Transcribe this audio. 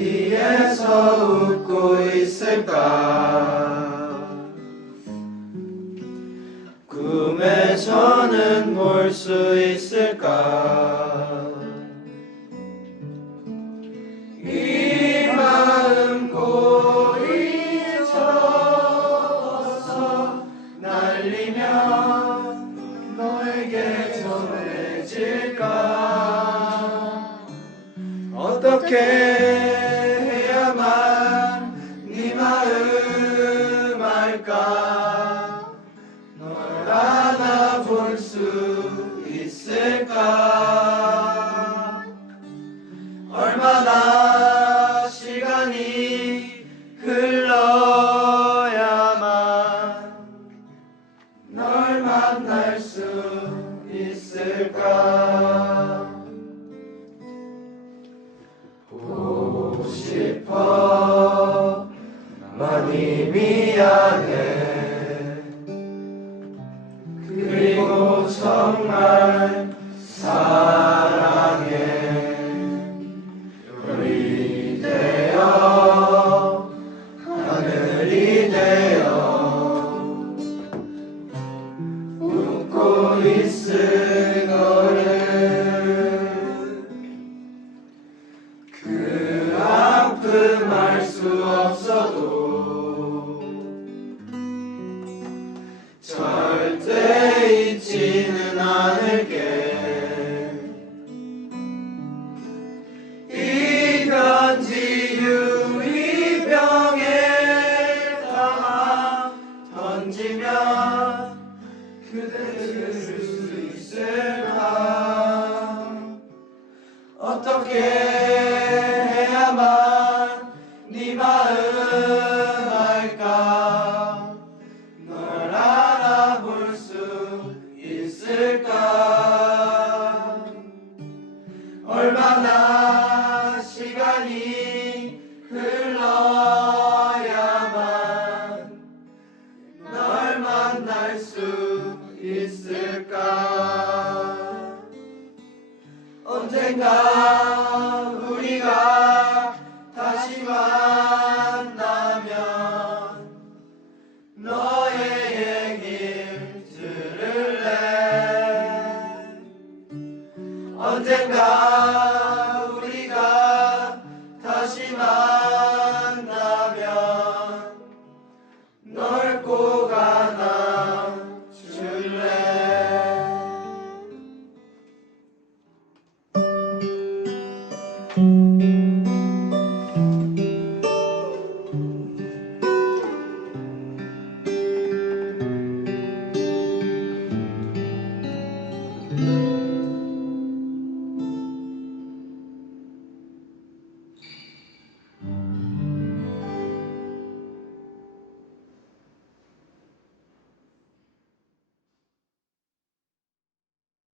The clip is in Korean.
어디에서 웃고 있을까 꿈에 저는 볼 수 있을까? 어떻게 해야만 네 마음 알까 정말 사랑해. 별이 되어 하늘이 되어 웃고 있을 거를 그 아픔 알 수 없어 그대 책을 쓸 수 있을까? 어떻게 Mountain God.